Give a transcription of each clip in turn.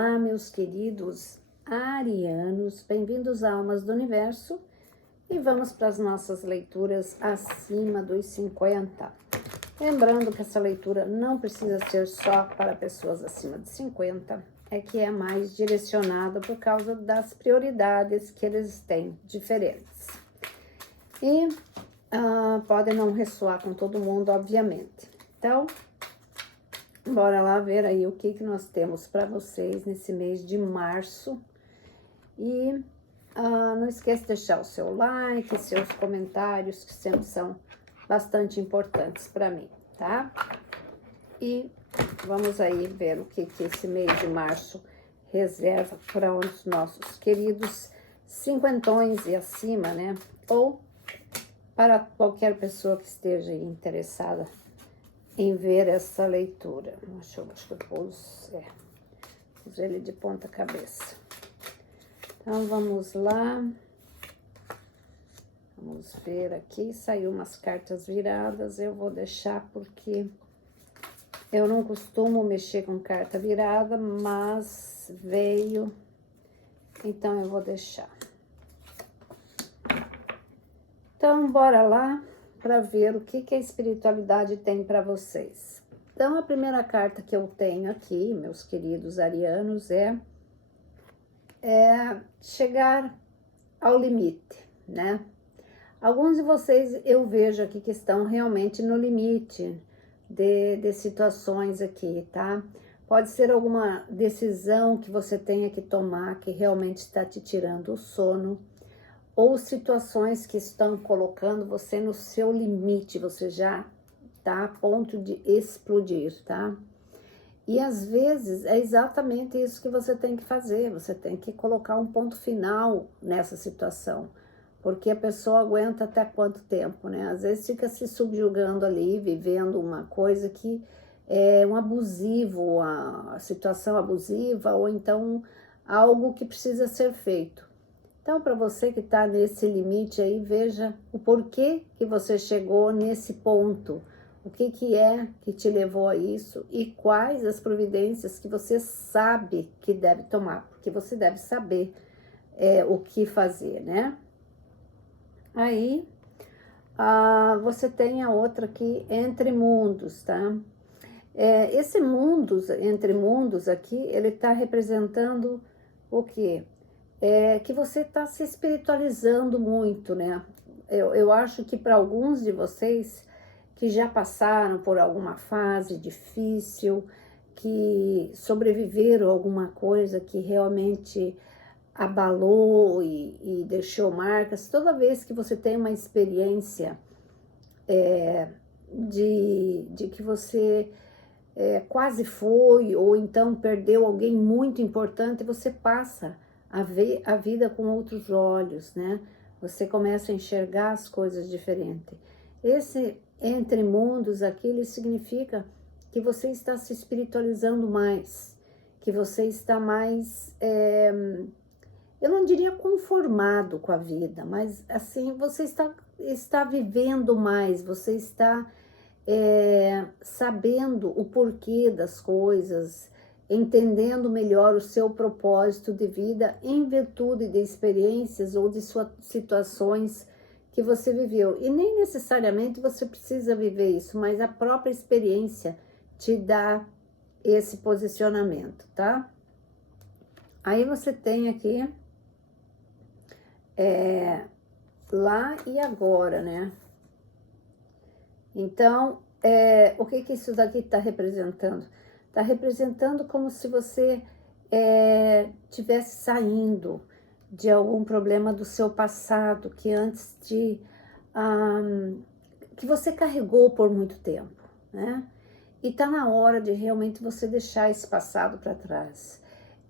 Olá, meus queridos arianos, bem-vindos a Almas do Universo e vamos para as nossas leituras acima dos 50. Lembrando que essa leitura não precisa ser só para pessoas acima de 50, é que é mais direcionada por causa das prioridades que eles têm diferentes. E podem não ressoar com todo mundo, obviamente. Então, bora lá ver aí o que nós temos para vocês nesse mês de março. E não esqueça de deixar o seu like, seus comentários, que sempre são bastante importantes para mim, tá? E vamos aí ver o que esse mês de março reserva para os nossos queridos cinquentões e acima, né? Ou para qualquer pessoa que esteja interessada em ver essa leitura. Deixa eu pus ele de ponta cabeça. Então, vamos lá. Vamos ver aqui. Saiu umas cartas viradas. Eu vou deixar porque eu não costumo mexer com carta virada, mas veio. Então, eu vou deixar. Então, bora lá para ver o que a espiritualidade tem para vocês. Então, a primeira carta que eu tenho aqui, meus queridos arianos, é chegar ao limite, né? Alguns de vocês eu vejo aqui que estão realmente no limite de situações aqui, tá? Pode ser alguma decisão que você tenha que tomar que realmente está te tirando o sono, ou situações que estão colocando você no seu limite, você já tá a ponto de explodir, tá? E às vezes é exatamente isso que você tem que fazer, você tem que colocar um ponto final nessa situação, porque a pessoa aguenta até quanto tempo, né? Às vezes fica se subjugando ali, vivendo uma coisa que é um abusivo, a situação abusiva, ou então algo que precisa ser feito. Então, para você que está nesse limite aí, veja o porquê que você chegou nesse ponto. O que é que te levou a isso e quais as providências que você sabe que deve tomar. Porque você deve saber o que fazer, né? Aí, você tem a outra aqui, Entre Mundos, tá? Esse mundos, Entre Mundos aqui, ele está representando o quê? Que você está se espiritualizando muito, né? Eu acho que para alguns de vocês que já passaram por alguma fase difícil, que sobreviveram a alguma coisa que realmente abalou e deixou marcas, toda vez que você tem uma experiência de que você quase foi, ou então perdeu alguém muito importante, você passa a ver a vida com outros olhos, né? Você começa a enxergar as coisas diferentes. Esse Entre Mundos aqui, ele significa que você está se espiritualizando mais, que você está mais, eu não diria conformado com a vida, mas assim, você está vivendo mais, você está sabendo o porquê das coisas, entendendo melhor o seu propósito de vida em virtude de experiências ou de suas situações que você viveu. E nem necessariamente você precisa viver isso, mas a própria experiência te dá esse posicionamento, tá? Aí você tem aqui lá e agora, né? Então, o que isso daqui está representando? Está representando como se você estivesse saindo de algum problema do seu passado, que antes que você carregou por muito tempo, né? E está na hora de realmente você deixar esse passado para trás.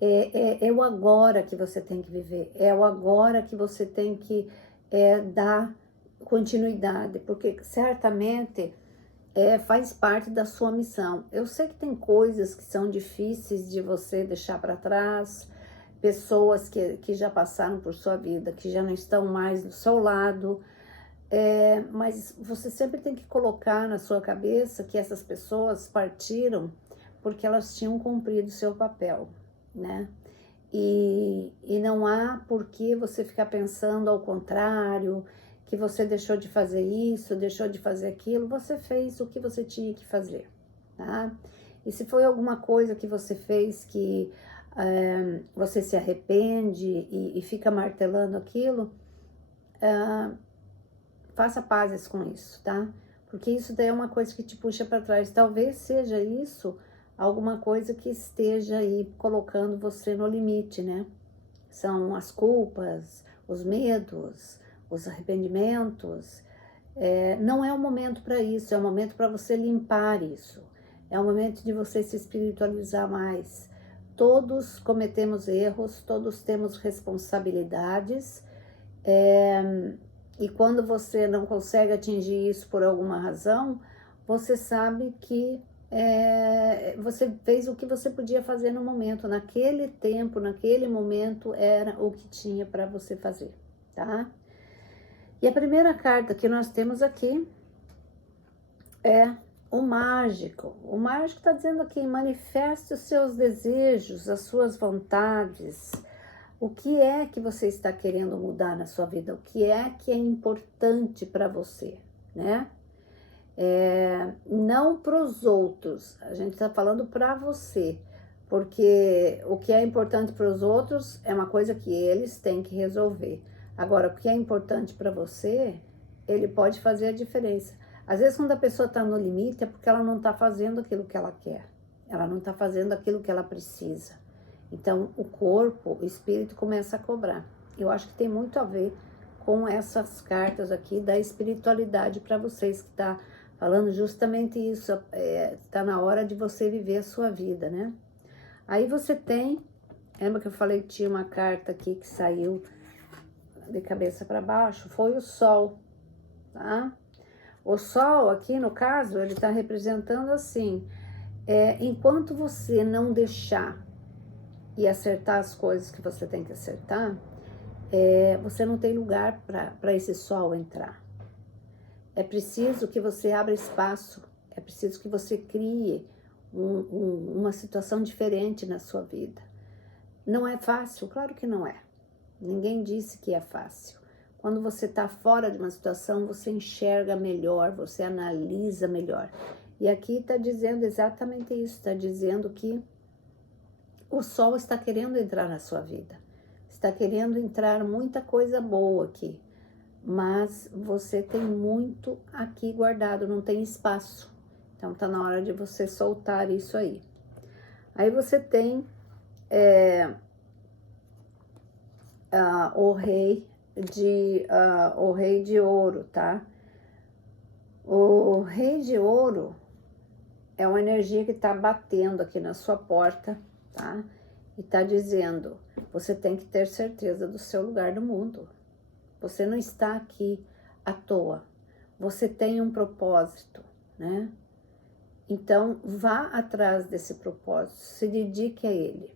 É o agora que você tem que viver, é o agora que você tem que dar continuidade, porque certamente faz parte da sua missão. Eu sei que tem coisas que são difíceis de você deixar para trás, pessoas que já passaram por sua vida, que já não estão mais do seu lado, mas você sempre tem que colocar na sua cabeça que essas pessoas partiram porque elas tinham cumprido seu papel. né? E não há por que você ficar pensando ao contrário, que você deixou de fazer isso, deixou de fazer aquilo. Você fez o que você tinha que fazer, tá? E se foi alguma coisa que você fez que você se arrepende e fica martelando aquilo, faça pazes com isso, tá? Porque isso daí é uma coisa que te puxa para trás. Talvez seja isso alguma coisa que esteja aí colocando você no limite, né? São as culpas, os medos, os arrependimentos. Não é o momento para isso, é o momento para você limpar isso. É o momento de você se espiritualizar mais. Todos cometemos erros, todos temos responsabilidades. E quando você não consegue atingir isso por alguma razão, você sabe que você fez o que você podia fazer no momento, naquele tempo, naquele momento, era o que tinha para você fazer, tá? E a primeira carta que nós temos aqui é o mágico. O mágico está dizendo aqui, manifeste os seus desejos, as suas vontades. O que é que você está querendo mudar na sua vida? O que é importante para você, né? Não para os outros, a gente está falando para você, porque o que é importante para os outros é uma coisa que eles têm que resolver. Agora, o que é importante para você, ele pode fazer a diferença. Às vezes, quando a pessoa está no limite, é porque ela não está fazendo aquilo que ela quer, ela não está fazendo aquilo que ela precisa. Então, o corpo, o espírito começa a cobrar. Eu acho que tem muito a ver com essas cartas aqui da espiritualidade para vocês, que está falando justamente isso, está na hora de você viver a sua vida, né? Aí você tem, lembra que eu falei que tinha uma carta aqui que saiu de cabeça para baixo? Foi o Sol, tá? O Sol aqui, no caso, ele está representando assim, enquanto você não deixar e acertar as coisas que você tem que acertar, você não tem lugar para esse Sol entrar. É preciso que você abra espaço, é preciso que você crie uma situação diferente na sua vida. Não é fácil? Claro que não é. Ninguém disse que é fácil. Quando você está fora de uma situação, você enxerga melhor, você analisa melhor. E aqui está dizendo exatamente isso, está dizendo que o Sol está querendo entrar na sua vida. Está querendo entrar muita coisa boa aqui. Mas você tem muito aqui guardado, não tem espaço. Então tá na hora de você soltar isso aí. Aí você tem o rei de ouro, tá? O rei de ouro é uma energia que tá batendo aqui na sua porta, tá? E tá dizendo, você tem que ter certeza do seu lugar no mundo. Você não está aqui à toa. Você tem um propósito, né? Então, vá atrás desse propósito, se dedique a ele.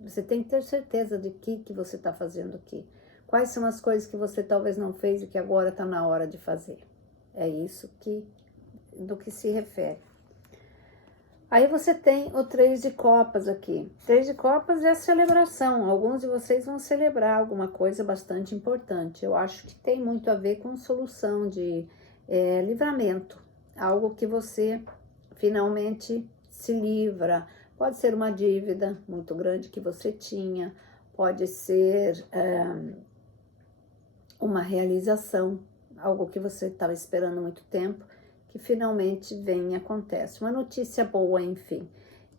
Você tem que ter certeza de que você está fazendo aqui. Quais são as coisas que você talvez não fez e que agora está na hora de fazer. É isso do que se refere. Aí você tem o 3 de copas aqui. 3 de copas é a celebração. Alguns de vocês vão celebrar alguma coisa bastante importante. Eu acho que tem muito a ver com solução de livramento. Algo que você finalmente se livra. Pode ser uma dívida muito grande que você tinha. Pode ser uma realização. Algo que você estava esperando há muito tempo, que finalmente vem e acontece. Uma notícia boa, enfim.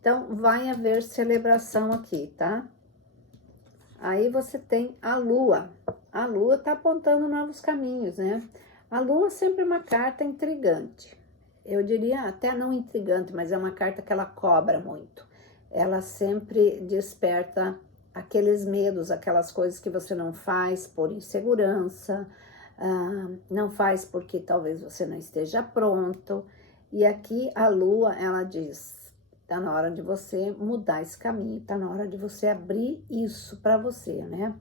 Então, vai haver celebração aqui, tá? Aí você tem a Lua. A Lua tá apontando novos caminhos, né? A Lua é sempre uma carta intrigante. Eu diria até não intrigante, mas é uma carta que ela cobra muito. Ela sempre desperta aqueles medos, aquelas coisas que você não faz por insegurança, não faz porque talvez você não esteja pronto. E aqui a Lua, ela diz, tá na hora de você mudar esse caminho, tá na hora de você abrir isso para você, né?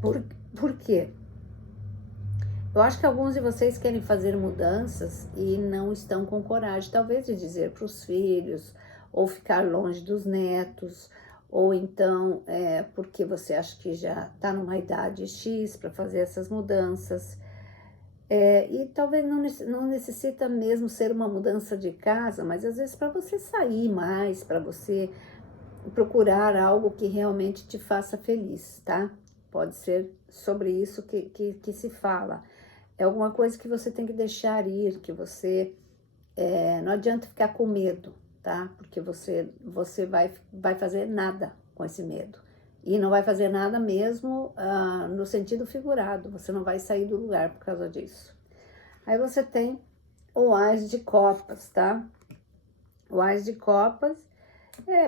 Por quê? Eu acho que alguns de vocês querem fazer mudanças e não estão com coragem, talvez de dizer para os filhos, ou ficar longe dos netos, ou então porque você acha que já está numa idade X para fazer essas mudanças. E talvez não necessita mesmo ser uma mudança de casa, mas às vezes para você sair mais, para você procurar algo que realmente te faça feliz, tá? Pode ser sobre isso que se fala. É alguma coisa que você tem que deixar ir, que você... não adianta ficar com medo, tá? Porque você vai fazer nada com esse medo. E não vai fazer nada mesmo no sentido figurado. Você não vai sair do lugar por causa disso. Aí você tem o Ás de Copas, tá? O Ás de Copas,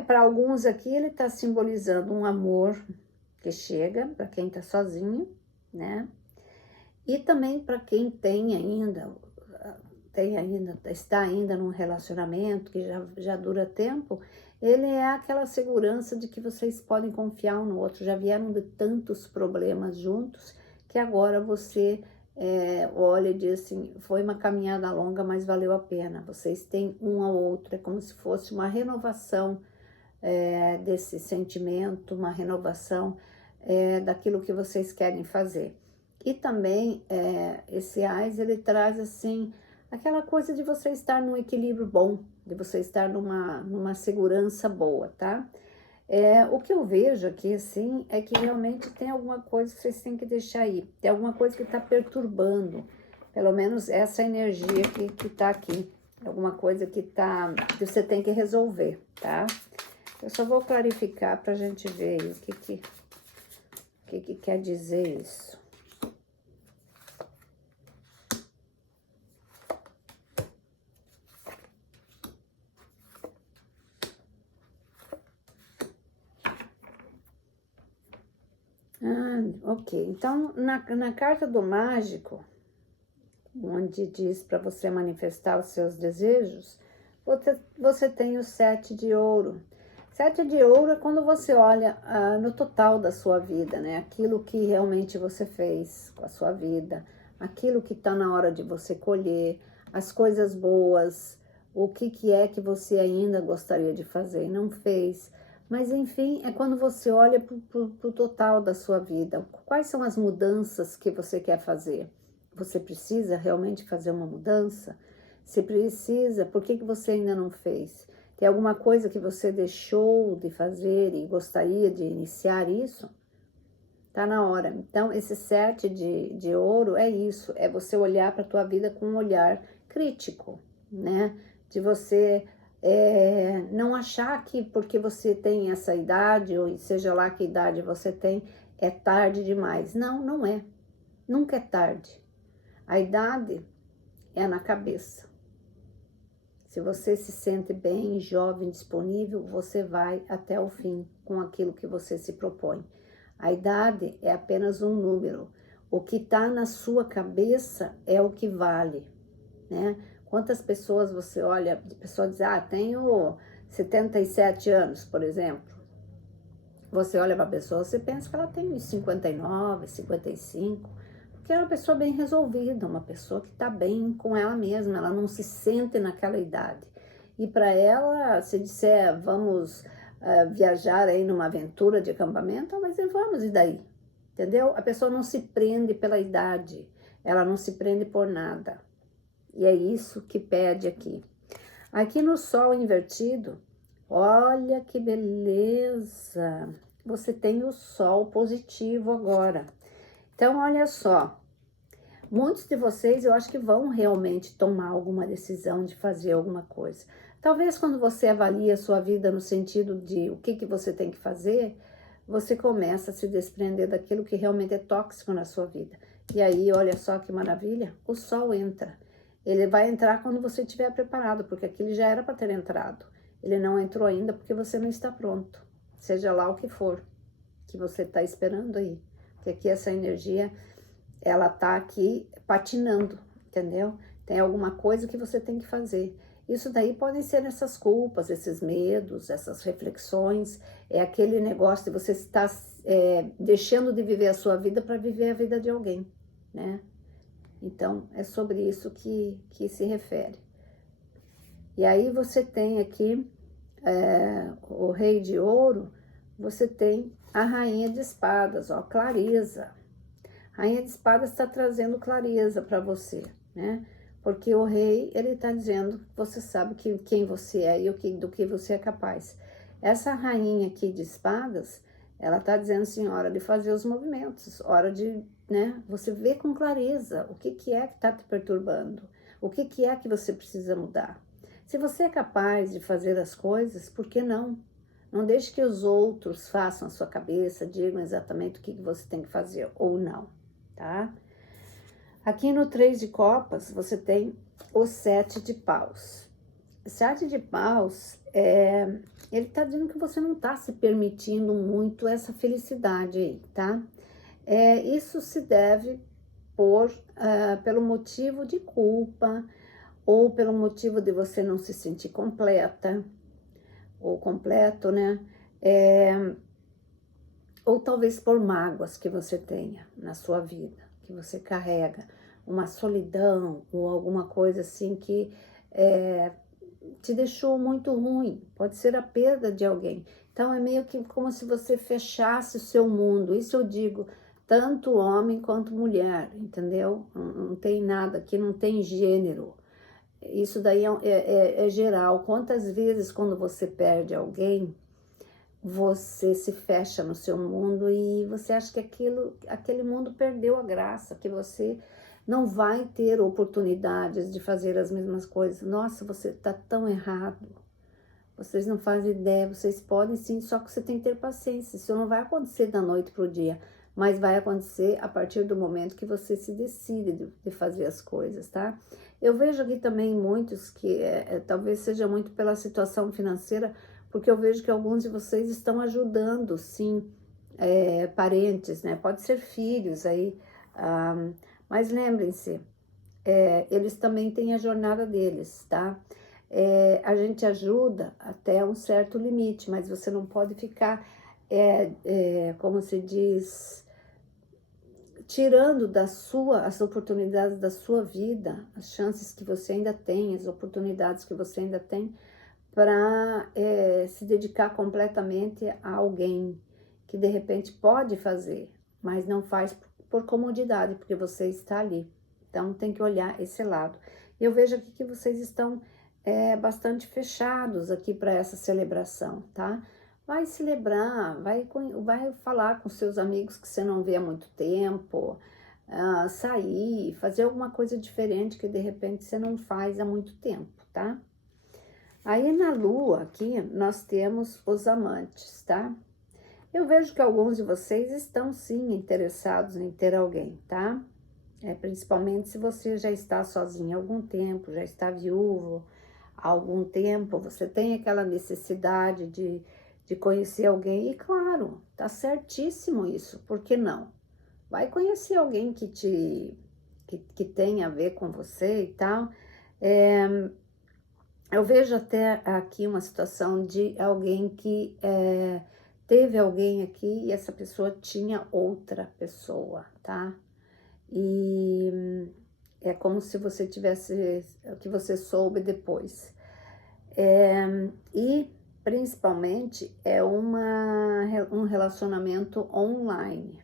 para alguns aqui, ele tá simbolizando um amor que chega, para quem tá sozinho, né? E também para quem está ainda num relacionamento que já dura tempo, ele é aquela segurança de que vocês podem confiar um no outro. Já vieram de tantos problemas juntos que agora você olha e diz assim, foi uma caminhada longa, mas valeu a pena. Vocês têm um ao outro, é como se fosse uma renovação desse sentimento, uma renovação daquilo que vocês querem fazer. E também esse Ás, ele traz assim, aquela coisa de você estar num equilíbrio bom, de você estar numa segurança boa, tá? O que eu vejo aqui, assim, é que realmente tem alguma coisa que vocês têm que deixar aí. Tem alguma coisa que está perturbando, pelo menos essa energia que tá aqui. Alguma coisa que você tem que resolver, tá? Eu só vou clarificar para a gente ver o que quer dizer isso. Ok. Então, na carta do mágico, onde diz para você manifestar os seus desejos, você tem o 7 de ouro. 7 de ouro é quando você olha no total da sua vida, né? Aquilo que realmente você fez com a sua vida, aquilo que está na hora de você colher, as coisas boas, o que é que você ainda gostaria de fazer e não fez. Mas, enfim, é quando você olha para o total da sua vida. Quais são as mudanças que você quer fazer? Você precisa realmente fazer uma mudança? Se precisa, por que você ainda não fez? Tem alguma coisa que você deixou de fazer e gostaria de iniciar isso? Tá na hora. Então, esse 7 de ouro é isso. É você olhar para a tua vida com um olhar crítico, né? De você não achar que porque você tem essa idade, ou seja lá que idade você tem, é tarde demais. Não, não é. Nunca é tarde. A idade é na cabeça. Se você se sente bem, jovem, disponível, você vai até o fim com aquilo que você se propõe. A idade é apenas um número. O que está na sua cabeça é o que vale, né? Quantas pessoas você olha, a pessoa diz, tenho 77 anos, por exemplo. Você olha para a pessoa, você pensa que ela tem 59, 55, porque é uma pessoa bem resolvida, uma pessoa que está bem com ela mesma, ela não se sente naquela idade. E para ela, se disser, vamos viajar aí numa aventura de acampamento, mas vamos, e daí? Entendeu? A pessoa não se prende pela idade, ela não se prende por nada. E é isso que pede aqui. Aqui no Sol invertido, olha que beleza! Você tem o Sol positivo agora. Então, olha só. Muitos de vocês, eu acho que vão realmente tomar alguma decisão de fazer alguma coisa. Talvez quando você avalia a sua vida no sentido de o que você tem que fazer, você começa a se desprender daquilo que realmente é tóxico na sua vida. E aí, olha só que maravilha, o Sol entra. Ele vai entrar quando você estiver preparado, porque aquilo já era para ter entrado. Ele não entrou ainda porque você não está pronto. Seja lá o que for que você está esperando aí. Porque aqui essa energia, ela tá aqui patinando, entendeu? Tem alguma coisa que você tem que fazer. Isso daí podem ser essas culpas, esses medos, essas reflexões. É aquele negócio de você estar deixando de viver a sua vida para viver a vida de alguém, né? Então, é sobre isso que se refere. E aí você tem aqui o Rei de Ouro, você tem a Rainha de Espadas, ó, clareza. A Rainha de Espadas está trazendo clareza para você, né? Porque o rei, ele está dizendo que você sabe quem você é e do que você é capaz. Essa rainha aqui de espadas, ela está dizendo assim, hora de fazer os movimentos, hora de, né, você ver com clareza o que é que está te perturbando, o que é que você precisa mudar. Se você é capaz de fazer as coisas, por que não? Não deixe que os outros façam a sua cabeça, digam exatamente o que você tem que fazer ou não, tá? Aqui no 3 de copas, você tem o 7 de paus. O 7 de paus, ele tá dizendo que você não tá se permitindo muito essa felicidade aí, tá? Isso se deve pelo motivo de culpa, ou pelo motivo de você não se sentir completa, ou completo, né? Ou talvez por mágoas que você tenha na sua vida, que você carrega, uma solidão ou alguma coisa assim que te deixou muito ruim, pode ser a perda de alguém. Então é meio que como se você fechasse o seu mundo, isso eu digo, tanto homem quanto mulher, entendeu? Não tem nada aqui, não tem gênero. Isso daí é geral. Quantas vezes quando você perde alguém, você se fecha no seu mundo e você acha que aquele mundo perdeu a graça, que você não vai ter oportunidades de fazer as mesmas coisas. Nossa, você está tão errado. Vocês não fazem ideia, vocês podem sim, só que você tem que ter paciência. Isso não vai acontecer da noite para o dia, mas vai acontecer a partir do momento que você se decide de fazer as coisas, tá? Eu vejo aqui também muitos que talvez seja muito pela situação financeira, porque eu vejo que alguns de vocês estão ajudando, sim, parentes, né? Pode ser filhos aí, mas lembrem-se, eles também têm a jornada deles, tá? A gente ajuda até um certo limite, mas você não pode ficar, como se diz, tirando as oportunidades da sua vida, as chances que você ainda tem, as oportunidades que você ainda tem, para se dedicar completamente a alguém que de repente pode fazer, mas não faz por comodidade, porque você está ali. Então tem que olhar esse lado. Eu vejo aqui que vocês estão bastante fechados aqui para essa celebração, tá? Vai celebrar, vai falar com seus amigos que você não vê há muito tempo, sair, fazer alguma coisa diferente que de repente você não faz há muito tempo, tá? Aí na lua aqui nós temos os amantes, tá? Eu vejo que alguns de vocês estão sim interessados em ter alguém, tá? Principalmente se você já está sozinho há algum tempo, já está viúvo há algum tempo, você tem aquela necessidade de conhecer alguém, e claro, tá certíssimo isso, por que não? Vai conhecer alguém que tem a ver com você e tal. Eu vejo até aqui uma situação de alguém que teve alguém aqui e essa pessoa tinha outra pessoa, tá? E é como se você tivesse, que você soube depois. E principalmente é um relacionamento online.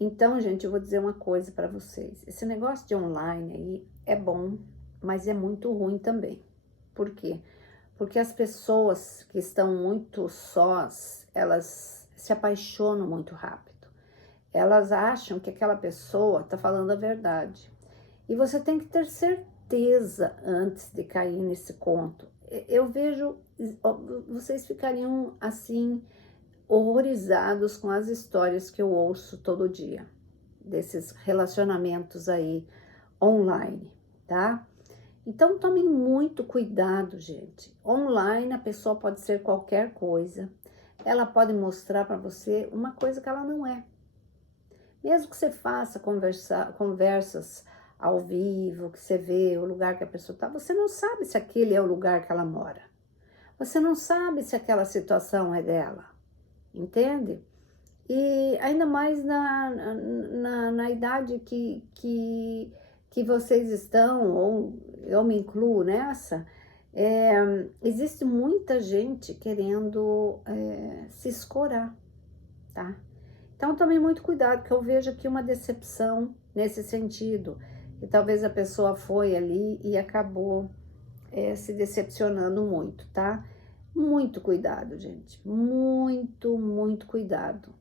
Então, gente, eu vou dizer uma coisa para vocês. Esse negócio de online aí é bom, mas é muito ruim também. Por quê? Porque as pessoas que estão muito sós, elas se apaixonam muito rápido. Elas acham que aquela pessoa está falando a verdade. E você tem que ter certeza antes de cair nesse conto. Eu vejo, vocês ficariam assim, horrorizados com as histórias que eu ouço todo dia, desses relacionamentos aí online, tá? Então tomem muito cuidado, gente. Online a pessoa pode ser qualquer coisa. Ela pode mostrar para você uma coisa que ela não é. Mesmo que você faça conversas ao vivo, que você vê o lugar que a pessoa está, você não sabe se aquele é o lugar que ela mora. Você não sabe se aquela situação é dela, entende? E ainda mais na idade que vocês estão, ou eu me incluo nessa, Existe muita gente querendo se escorar, tá? Então, tome muito cuidado, porque eu vejo aqui uma decepção nesse sentido. E talvez a pessoa foi ali e acabou se decepcionando muito, tá? Muito cuidado, gente. Muito, muito cuidado.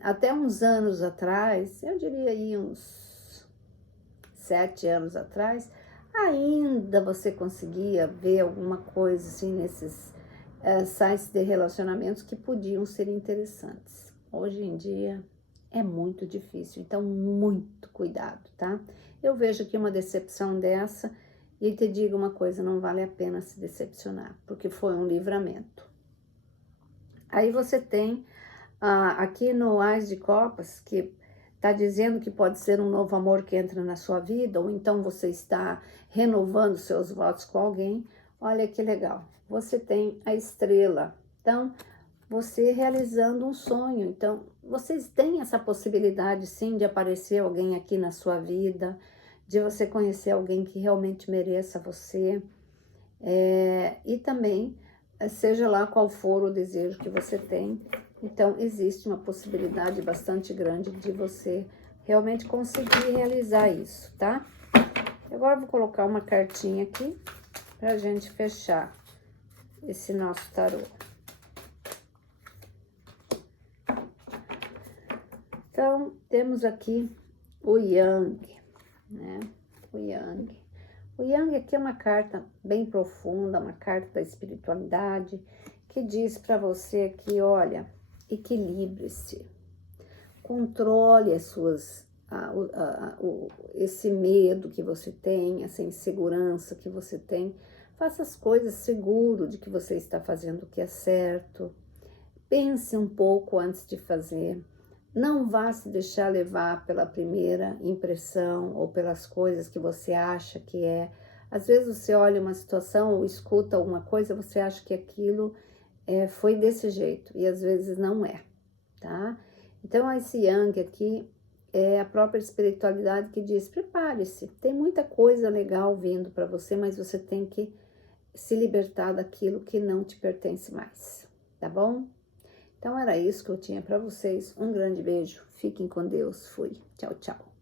Até uns anos atrás, eu diria aí uns 7 anos atrás, ainda você conseguia ver alguma coisa assim nesses sites de relacionamentos que podiam ser interessantes. Hoje em dia é muito difícil, então muito cuidado, tá? Eu vejo aqui uma decepção dessa e te digo uma coisa, não vale a pena se decepcionar, porque foi um livramento. Aí você tem aqui no Ás de Copas, que está dizendo que pode ser um novo amor que entra na sua vida, ou então você está renovando seus votos com alguém. Olha que legal, você tem a estrela, então você realizando um sonho. Então vocês têm essa possibilidade sim de aparecer alguém aqui na sua vida, de você conhecer alguém que realmente mereça você, e também seja lá qual for o desejo que você tem. Então, existe uma possibilidade bastante grande de você realmente conseguir realizar isso, tá? Agora, eu vou colocar uma cartinha aqui pra gente fechar esse nosso tarô. Então, temos aqui o Yang, né? O Yang. O Yang aqui é uma carta bem profunda, uma carta da espiritualidade, que diz para você que, olha, equilibre-se, controle as suas, esse medo que você tem, essa insegurança que você tem, faça as coisas seguro de que você está fazendo o que é certo, pense um pouco antes de fazer, não vá se deixar levar pela primeira impressão ou pelas coisas que você acha que é. Às vezes você olha uma situação ou escuta alguma coisa, você acha que aquilo foi desse jeito e às vezes não é, tá? Então esse Yang aqui é a própria espiritualidade que diz, prepare-se, tem muita coisa legal vindo para você, mas você tem que se libertar daquilo que não te pertence mais, tá bom? Então era isso que eu tinha para vocês. Um grande beijo. Fiquem com Deus. Fui. Tchau, tchau.